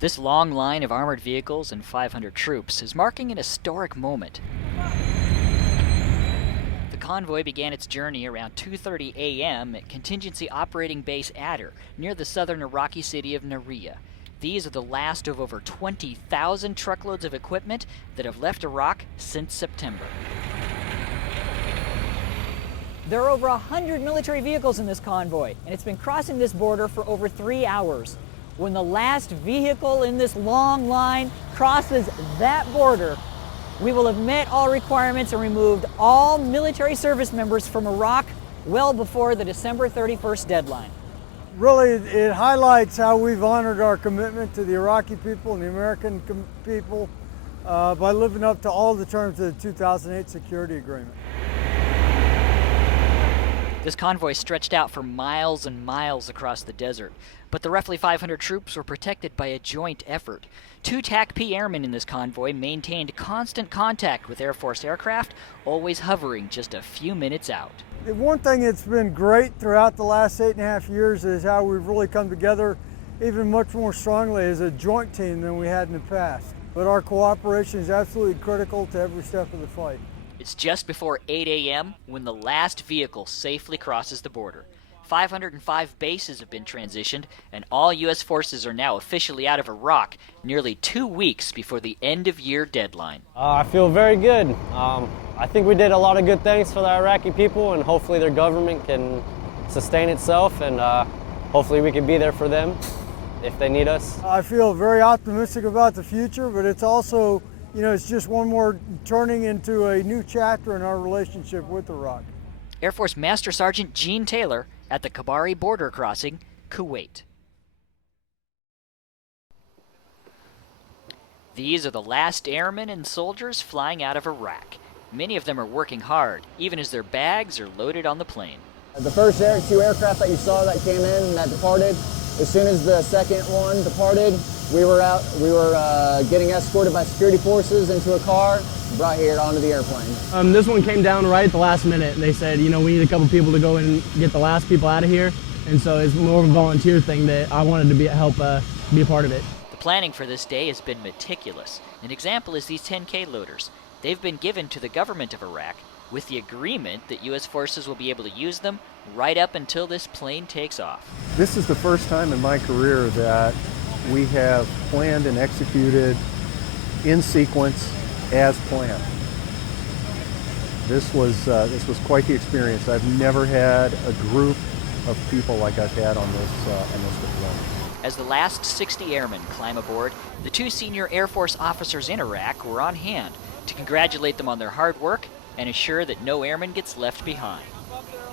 This long line of armored vehicles and 500 troops is marking an historic moment. The convoy began its journey around 2:30 a.m. at Contingency Operating Base Adder, near the southern Iraqi city of Nariya. These are the last of over 20,000 truckloads of equipment that have left Iraq since September. There are over 100 military vehicles in this convoy, and it's been crossing this border for over 3 hours. When the last vehicle in this long line crosses that border, we will have met all requirements and removed all military service members from Iraq well before the December 31st deadline. Really, it highlights how we've honored our commitment to the Iraqi people and the American people by living up to all the terms of the 2008 security agreement. This convoy stretched out for miles and miles across the desert, but the roughly 500 troops were protected by a joint effort. 2 TACP airmen in this convoy maintained constant contact with Air Force aircraft, always hovering just a few minutes out. The one thing that's been great throughout the last 8.5 years is how we've really come together even much more strongly as a joint team than we had in the past. But our cooperation is absolutely critical to every step of the fight. It's just before 8 a.m. when the last vehicle safely crosses the border. 505 bases have been transitioned, and all U.S. forces are now officially out of Iraq, nearly 2 weeks before the end-of-year deadline. I feel very good. I think we did a lot of good things for the Iraqi people, and hopefully their government can sustain itself, and hopefully we can be there for them if they need us. I feel very optimistic about the future, but it's also, it's just one more turning into a new chapter in our relationship with Iraq. Air Force Master Sergeant Gene Taylor at the Khabari border crossing, Kuwait. These are the last airmen and soldiers flying out of Iraq. Many of them are working hard, even as their bags are loaded on the plane. The first 2 aircraft that you saw that came in and that departed, as soon as the second one departed, we were getting escorted by security forces into a car, brought here onto the airplane. This one came down right at the last minute. They said, we need a couple people to go in and get the last people out of here. And so it's more of a volunteer thing that I wanted to help be a part of it. The planning for this day has been meticulous. An example is these 10K loaders. They've been given to the government of Iraq with the agreement that U.S. forces will be able to use them right up until this plane takes off. This is the first time in my career that we have planned and executed in sequence as planned. This was quite the experience. I've never had a group of people like I've had on this deployment. As the last 60 airmen climb aboard, the 2 senior Air Force officers in Iraq were on hand to congratulate them on their hard work and assure that no airman gets left behind.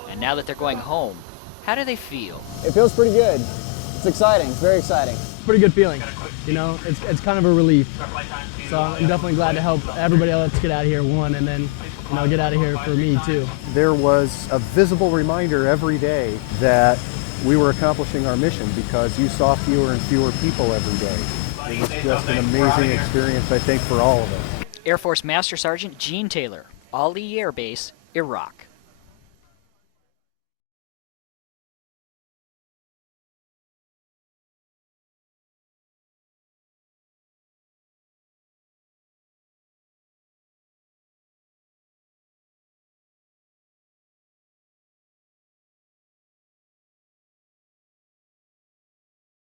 And now that they're going home, how do they feel? It feels pretty good. It's exciting. It's very exciting. Pretty good feeling. It's kind of a relief. So I'm definitely glad to help everybody else get out of here, one, and then get out of here for me too. There was a visible reminder every day that we were accomplishing our mission because you saw fewer and fewer people every day. It was just an amazing experience, I think, for all of us. Air Force Master Sergeant Gene Taylor, Ali Air Base, Iraq.